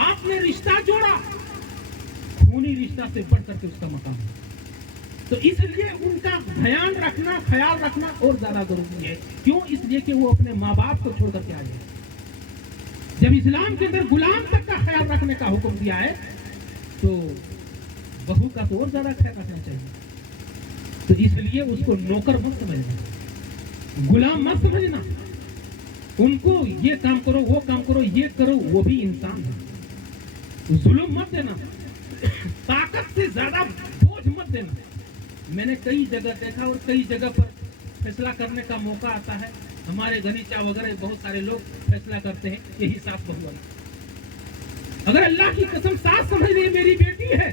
آپ نے رشتہ جوڑا. خونی رشتہ سے بڑھ کر کے اس کا مقام ہے. تو اس لیے ان کا دھیان رکھنا، خیال رکھنا اور زیادہ ضروری ہے. کیوں؟ اس لیے کہ وہ اپنے ماں باپ کو چھوڑ کر کے آئے ہیں. جب اسلام کے اندر غلام تک کا خیال رکھنے کا حکم دیا ہے تو بہو کا تو اور زیادہ خیال رکھنا چاہیے. تو اس لیے اس کو نوکر مت سمجھنا، غلام مت سمجھنا. ان کو یہ کام کرو، وہ کام کرو، یہ کرو، وہ بھی انسان ہے. ظلم مت دینا، طاقت سے زیادہ بوجھ مت دینا. میں نے کئی جگہ دیکھا اور کئی جگہ پر فیصلہ کرنے کا موقع آتا ہے. ہمارے غنیچہ وغیرہ بہت سارے لوگ فیصلہ کرتے ہیں یہی ساس بہو والا. اگر اللہ کی قسم ساس سمجھ رہی میری بیٹی ہے،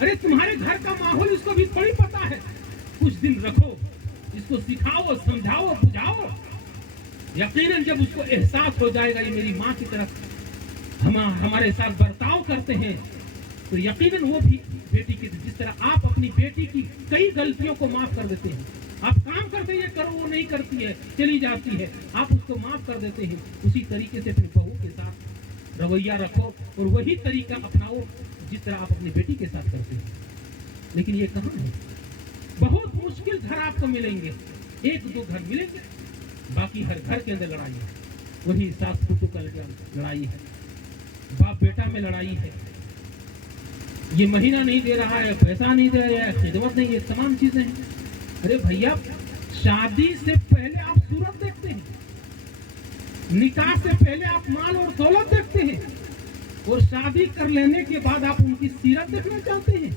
ارے تمہارے گھر کا ماحول اس کو بھی تھوڑی پتا ہے. کچھ دن رکھو، اس کو سکھاؤ، سمجھاؤ، بجھاؤ. یقیناً جب اس کو احساس ہو جائے گا یہ میری ماں کی طرف ہمارے ساتھ برتاؤ کرتے ہیں، تو یقیناً وہ بھی بیٹی کی، جس طرح آپ اپنی بیٹی کی کئی غلطیوں کو معاف کر دیتے ہیں. آپ کام کرتے ہیں، یہ کرو، وہ نہیں کرتی ہے، چلی جاتی ہے، آپ اس کو معاف کر دیتے ہیں. اسی طریقے سے اپنی بہو کے ساتھ رویہ رکھو اور وہی طریقہ اپناؤ جس طرح آپ اپنی بیٹی کے ساتھ کرتے ہیں. لیکن یہ کہاں ہے؟ بہت مشکل گھر آپ کو ملیں گے، 1-2 گھر ملیں گے، باقی ہر گھر کے اندر لڑائی ہے. وہی ساس پھوپھو کا لڑائی ہے، باپ بیٹا میں لڑائی ہے، یہ مہینہ نہیں دے رہا ہے، پیسہ نہیں دے رہا ہے، خدمت نہیں، یہ تمام چیزیں ہیں. ارے بھیا، شادی سے پہلے آپ صورت دیکھتے ہیں، نکاح سے پہلے آپ مال اور دولت دیکھتے ہیں، اور شادی کر لینے کے بعد آپ ان کی سیرت دیکھنا چاہتے ہیں.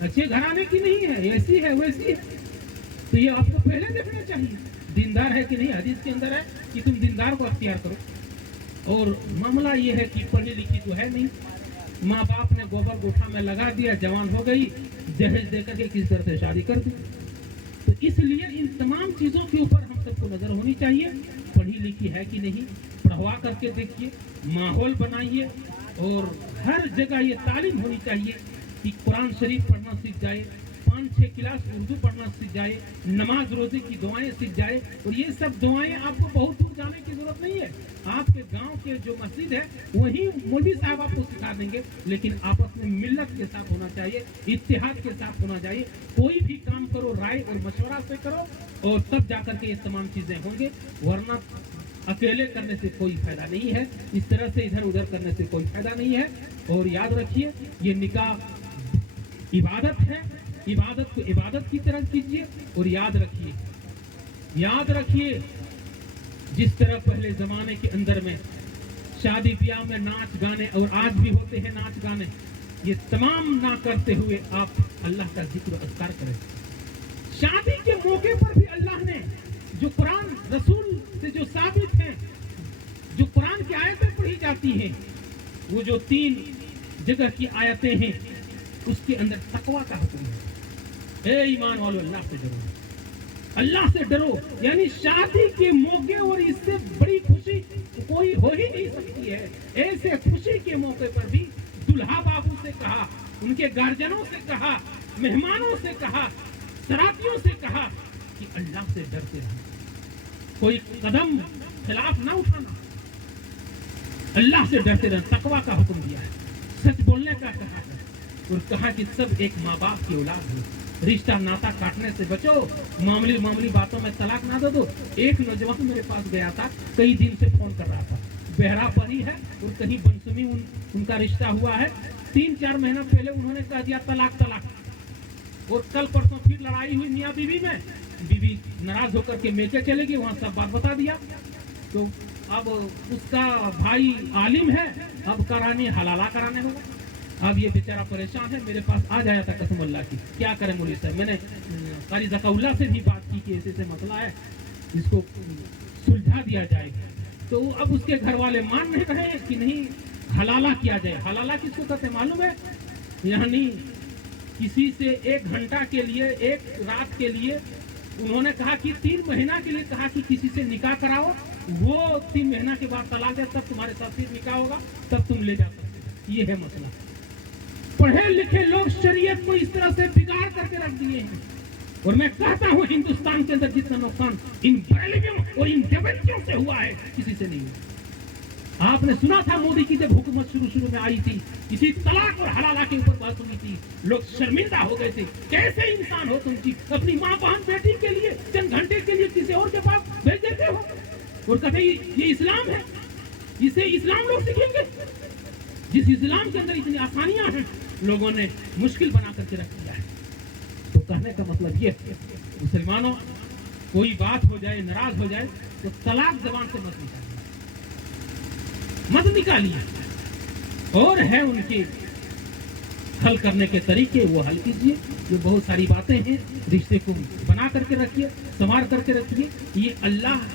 اچھے گھرانے کی نہیں ہے، ایسی ہے ویسی ہے، تو یہ آپ کو پہلے دیکھنا چاہیے. دیندار ہے کہ نہیں؟ حدیث کے اندر ہے کہ تم دیندار کو اختیار کرو. اور معاملہ یہ ہے کہ پڑھی لکھی تو ہے نہیں، ماں باپ نے گوبر گوٹھا میں لگا دیا، جوان ہو گئی، جہیز دے کر کے کسی طرح سے شادی کر دی. تو اس لیے ان تمام چیزوں کے اوپر ہم سب کو نظر ہونی چاہیے. پڑھی لکھی ہے کہ نہیں، پڑھوا کر کے دیکھیے، ماحول بنائیے. اور ہر جگہ یہ تعلیم ہونی چاہیے کہ قرآن شریف پڑھنا سیکھ جائے، 5-6 کلاس اردو پڑھنا سیکھ جائے، نماز روزے کی دعائیں سیکھ جائے. اور یہ سب دعائیں آپ کو بہت دور جانے کی ضرورت نہیں ہے، آپ کے گاؤں کے جو مسجد ہے وہی مولوی صاحب آپ کو سکھا دیں گے. لیکن آپس میں ملت کے ساتھ ہونا چاہیے، اتحاد کے ساتھ ہونا چاہیے. کوئی بھی کام کرو رائے اور مشورہ سے کرو، اور تب جا کر کے یہ تمام چیزیں ہوں گے. ورنہ اکیلے کرنے سے کوئی فائدہ نہیں ہے، اس طرح سے ادھر ادھر کرنے سے کوئی فائدہ نہیں ہے. اور یاد رکھیے، یہ نکاح عبادت ہے، عبادت کو عبادت کی طرح کیجیے. اور یاد رکھیے جس طرح پہلے زمانے کے اندر میں شادی بیاہ میں ناچ گانے، اور آج بھی ہوتے ہیں ناچ گانے، یہ تمام نہ کرتے ہوئے آپ اللہ کا ذکر و اذکار کریں. شادی کے موقع پر بھی اللہ نے جو قرآن رسول سے جو ثابت ہیں، جو قرآن کی آیتیں پڑھی جاتی ہیں، وہ جو 3 جگہ کی آیتیں ہیں، اس کے اندر تقویٰ کا حکم ہے. اے ایمان والو، اللہ سے ڈرو، اللہ سے ڈرو. یعنی شادی کے موقع اور اس سے بڑی خوشی کوئی ہو ہی نہیں سکتی ہے. ایسے خوشی کے موقع پر بھی دلہا بابو سے کہا، ان کے گارجنوں سے کہا، مہمانوں سے کہا، سراتیوں سے کہا کہ اللہ سے ڈرتے رہنا، کوئی قدم خلاف نہ اٹھانا، اللہ سے ڈرتے رہنا. تقویٰ کا حکم دیا ہے، سچ بولنے کا کہا ہے، اور کہا کہ سب ایک ماں باپ کی اولاد ہے، رشتہ ناتا کاٹنے سے بچو، معمولی باتوں میں طلاق نہ دو۔ ایک نوجوان میرے پاس گیا تھا، کئی دن سے فون کر رہا تھا، بہرا پری ہے اور کہیں بنسمی ان کا رشتہ ہوا ہے، 3-4 مہینہ پہلے انہوں نے کہہ دیا طلاق، اور کل پرسوں پھر لڑائی ہوئی میاں بیوی میں، بیوی ناراض ہو کر کے میکے چلے گی، وہاں سب بات بتا دیا۔ تو اب اس کا بھائی عالم ہے، اب کرانی حلالہ کرانے ہوگا۔ اب یہ بیچارہ پریشان ہے، میرے پاس آ جایا تھا قسم اللہ کی، کیا کریں مولوی صاحب۔ میں نے قاری ذکا اللہ سے بھی بات کی کہ ایسے مسئلہ ہے، اس کو سلجھا دیا جائے گا۔ تو اب اس کے گھر والے مان نہیں رہے کہ نہیں حلالہ کیا جائے۔ حلالہ کس کو کہتے معلوم ہے؟ یعنی کسی سے 1 گھنٹہ کے لیے، 1 رات کے لیے انہوں نے کہا کہ 3 مہینہ کے لیے کہا کہ کسی سے نکاح کراؤ، وہ 3 مہینہ کے بعد طلاق دے، تب تمہارے ساتھ پھر نکاح ہوگا، تب تم لے جا سکتے۔ یہ ہے مسئلہ۔ پڑھے لکھے لوگ شریعت کو اس طرح سے بگاڑ کر کے رکھ دیے ہیں، اور میں کہتا ہوں ہندوستان کے اندر جتنا نقصان ان بیلگیوں اور ان ڈبلچوں سے ہوا ہے کسی سے نہیں ہوا۔ آپ نے سنا تھا مودی کی جب حکومت شروع میں آئی تھی، کسی طلاق اور حلالہ کے اوپر بات ہوئی تھی، لوگ شرمندہ ہو گئے تھے، کیسے انسان ہو تم کی، اپنی ماں بہن بیٹی کے لیے چند گھنٹے کے لیے کسی اور کے پاس بھیج دیتے ہو، اور کہتے یہ اسلام ہے، اسے اسلام لوگ سیکھیں گے۔ جس اسلام کے اندر اتنی آسانیاں ہیں لوگوں نے مشکل بنا کر کے رکھ دیا ہے۔ تو کہنے کا مطلب یہ ہے مسلمانوں، کوئی بات ہو جائے، ناراض ہو جائے تو طلاق زبان سے مت نکالیے، اور ہے ان کے حل کرنے کے طریقے، وہ حل کیجیے۔ یہ بہت ساری باتیں ہیں، رشتے کو بنا کر کے رکھیے، سنوار کر کے رکھیے۔ یہ اللہ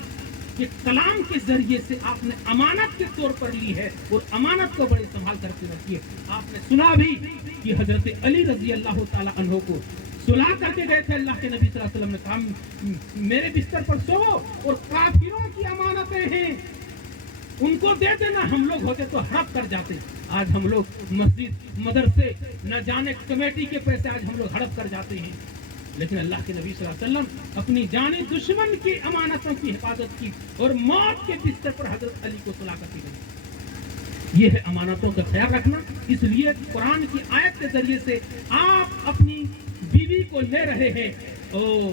کے کلام کے ذریعے سے آپ نے امانت کے طور پر لی ہے، اور امانت کو بڑے سنبھال کر کے رکھیے۔ آپ نے سنا بھی کہ حضرت علی رضی اللہ تعالی عنہ کو سلا کر کے گئے تھے، اللہ کے نبی صلی اللہ علیہ وسلم نے کہا میرے بستر پر سو، اور کافروں کی امانتیں ہیں ان کو دے دینا، ہم لوگ ہوتے تو ہڑپ کر جاتے۔ آج ہم لوگ مسجد مدرسے نہ جانے کمیٹی کے پیسے آج ہم لوگ ہڑپ کر جاتے ہیں، لیکن اللہ کے نبی صلی اللہ علیہ وسلم اپنی جانی دشمن کی امانتوں کی حفاظت کی، اور موت کے بستر پر حضرت علی کو سلا کر کے گئے۔ یہ ہے امانتوں کا خیال رکھنا۔ اس لیے قرآن کی آیت کے ذریعے سے آپ اپنی بیوی کو لے رہے ہیں اور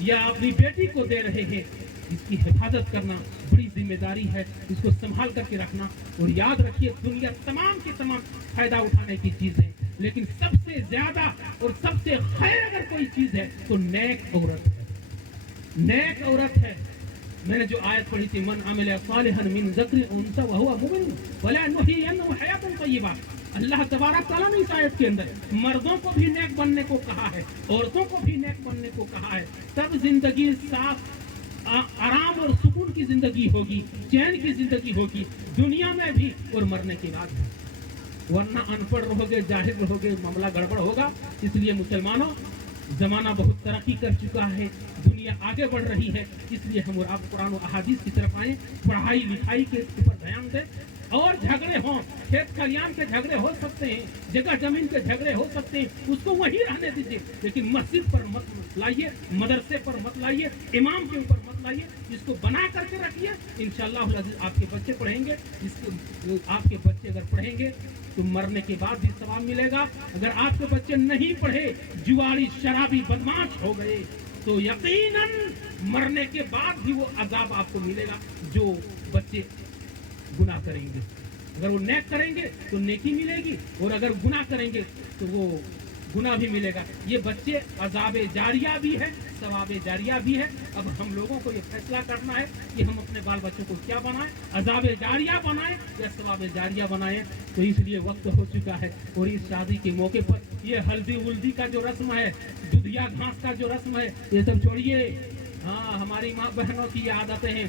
یا اپنی بیٹی کو دے رہے ہیں، اس کی حفاظت کرنا بڑی ذمہ داری ہے، اس کو سنبھال کر کے رکھنا۔ اور یاد رکھیے دنیا تمام کے تمام فائدہ اٹھانے کی چیز ہے، لیکن سب سے زیادہ اور سب سے خیر اگر کوئی چیز ہے تو نیک عورت ہے، نیک عورت ہے۔ میں نے جو آیت پڑھی تھی من عمل صالحا من ذکر انثى وهو مؤمن فلنحيينه حیاة طیبہ، اللہ تبارک تعالیٰ نے اس آیت کے اندر مردوں کو بھی نیک بننے کو کہا ہے، عورتوں کو بھی نیک بننے کو کہا ہے، تب زندگی صاف آرام اور سکون کی زندگی ہوگی، چین کی زندگی ہوگی، دنیا میں بھی اور مرنے کے بعد بھی۔ ورنہ ان پڑھ رہو گے، جاہل رہو گے، معاملہ گڑبڑ ہوگا۔ اس لیے مسلمانوں، زمانہ بہت ترقی کر چکا ہے، دنیا آگے بڑھ رہی ہے، اس لیے ہم اور آپ قرآن و احادیث کی طرف آئیں، پڑھائی لکھائی کے اوپر دھیان دیں۔ اور جھگڑے ہوں، کھیت کھلیان کے جھگڑے ہو سکتے ہیں، جگہ زمین کے جھگڑے ہو سکتے ہیں، اس کو وہی رہنے دیجیے، لیکن مسجد پر مت لائیے، مدرسے پر مت لائیے، امام کے اوپر مت لائیے، اس کو بنا کر کے رکھیے۔ انشاءاللہ العزیز آپ کے بچے پڑھیں گے، آپ کے بچے اگر پڑھیں گے تو مرنے کے بعد بھی ثواب ملے گا۔ اگر آپ کے بچے نہیں پڑھے، جواری شرابی بدماش ہو گئے، تو یقیناً مرنے کے بعد بھی وہ عذاب آپ کو ملے گا۔ جو بچے گناہ کریں گے، اگر وہ نیک کریں گے تو نیکی ملے گی، اور اگر گناہ کریں گے تو وہ گناہ بھی ملے گا۔ یہ بچے عذاب جاریہ بھی ہے، ثواب جاریہ بھی ہے۔ اب ہم لوگوں کو یہ فیصلہ کرنا ہے کہ ہم اپنے بال بچوں کو کیا بنائیں، عذاب جاریہ بنائیں یا ثواب جاریہ بنائیں۔ تو اس لیے وقت ہو چکا ہے، اور اس شادی کے موقع پر یہ ہلدی ولدی کا جو رسم ہے، دودھیا گھاس کا جو رسم ہے، یہ سب چھوڑیے۔ ہاں، ہماری ماں بہنوں کی عادتیں ہیں،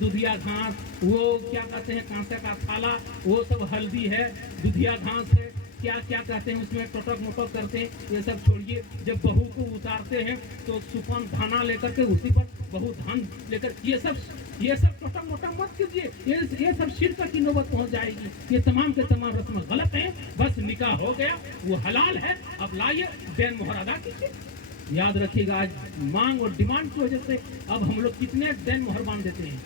دودھیا گھاس، وہ کیا کہتے ہیں کانسے کا تھالا، وہ سب ہلدی ہے، دودھیا گھاس ہے، کیا کیا کہتے ہیں اس میں ٹوٹک موٹک کرتے ہیں، یہ سب چھوڑیے۔ جب بہو کو اتارتے ہیں تو سپن دھانا لے کر کے اسی پر بہو دھان لے کر، یہ سب ٹوٹک موٹک مت کیجیے، یہ سب شرک کی نوبت پہنچ جائے گی۔ یہ تمام کے تمام رسم غلط ہیں۔ بس نکاح ہو گیا، وہ حلال ہے، اب لائیے، دین مہر ادا کیجیے۔ یاد رکھیے گا آج مانگ اور ڈیمانڈ کی وجہ سے اب ہم لوگ کتنے دین مہر باندھ دیتے ہیں،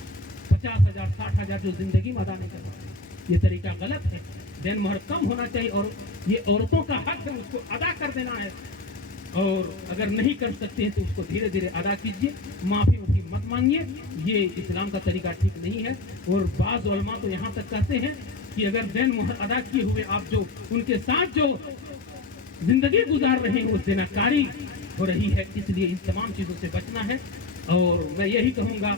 50,000 60,000 جو زندگی میں ادا نہیں کر پاتے۔ یہ طریقہ غلط ہے، دین مہر کم ہونا چاہیے، اور یہ عورتوں کا حق ہے، اس کو ادا کر دینا ہے، اور اگر نہیں کر سکتے ہیں تو اس کو دھیرے دھیرے ادا کیجیے، معافی مت مانگیے، یہ اسلام کا طریقہ ٹھیک نہیں ہے۔ اور بعض علماء تو یہاں تک کہتے ہیں کہ اگر دین مہر ادا کیے ہوئے آپ جو ان کے ساتھ جو زندگی گزار رہے ہیں وہ زناکاری ہو رہی ہے، اس لیے ان تمام چیزوں سے بچنا ہے۔ اور میں یہی کہوں گا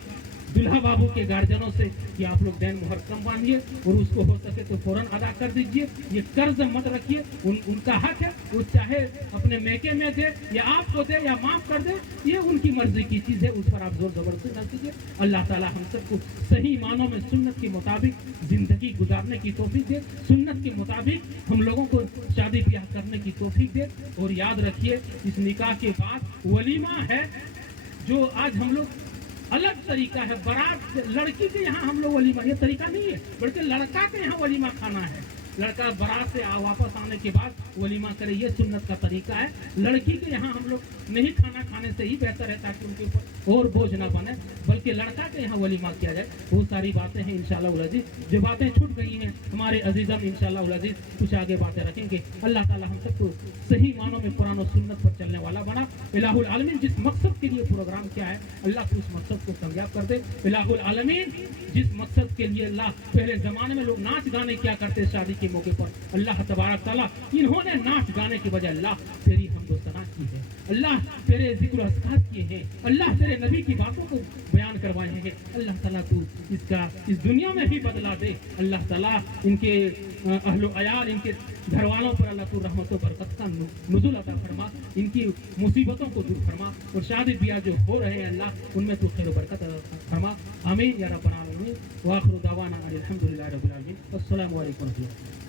دلہا بابو کے گارجنوں سے کہ آپ لوگ دین مہر کم باندھیے اور اس کو ہو سکے تو فوراً ادا کر دیجیے، یہ قرض مت رکھیے، ان کا حق ہے، وہ چاہے اپنے میکے میں دے یا آپ کو دے یا معاف کر دے، یہ ان کی مرضی کی چیز ہے، اس پر آپ زور زبردستی نہ کیجیے۔ اللہ تعالی ہم سب کو صحیح معنوں میں سنت کے مطابق زندگی گزارنے کی توفیق دے، سنت کے مطابق ہم لوگوں کو شادی بیاہ کرنے کی توفیق دے۔ اور یاد رکھیے اس نکاح کے بعد ولیمہ ہے، جو آج ہم لوگ الگ طریقہ ہے، بارات لڑکی کے یہاں ہم لوگ ولیمہ، یہ طریقہ نہیں ہے، بلکہ لڑکا کے یہاں ولیمہ کھانا ہے، لڑکا بارات سے واپس آنے کے بعد ولیمہ کرے، یہ سنت کا طریقہ ہے۔ لڑکی کے یہاں ہم لوگ نہیں کھانا کھانے سے ہی بہتر ہے تاکہ ان کے اوپر اور بوجھ نہ بنے، بلکہ لڑکا کے یہاں ولیمہ کیا جائے۔ بہت ساری باتیں ہیں انشاءاللہ العزیز، جو باتیں چھوٹ گئی ہیں ہمارے عزیزم انشاءاللہ العزیز کچھ آگے باتیں رکھیں گے۔ اللہ تعالی ہم سب کو صحیح معنوں میں قرآن و سنت پر چلنے والا بنا۔ الہ العالمین جس مقصد کے لیے پروگرام کیا ہے اللہ کو اس مقصد کو کامیاب کر دے۔ الہ العالمین جس مقصد کے لیے اللہ پہلے زمانے میں لوگ ناچ گانے کیا کرتے شادی کے موقع پر، اللہ تبارک تعالیٰ انہوں نے ناچ گانے کے بجائے اللہ تیری حمد و ثنا کی ہے، اللہ تیرے ذکر و اذکار کیے ہیں، اللہ تیرے نبی کی باتوں کو بیان کروائے ہیں۔ اللہ تعالیٰ تو اس دنیا میں بھی بدلا دے، اللہ تعالیٰ ان کے اہل و عیال، ان کے گھر والوں پر اللہ تو رحمت و برکت کا نزول عطا فرما، ان کی مصیبتوں کو دور فرما، اور شادی بیاہ جو ہو رہے ہیں اللہ ان میں تو خیر و برکت عطا فرما، آمین یا رب العالمین۔ وآخر دعوانا الحمدللہ رب العالمین۔ السلام علیکم ورحمۃ اللہ۔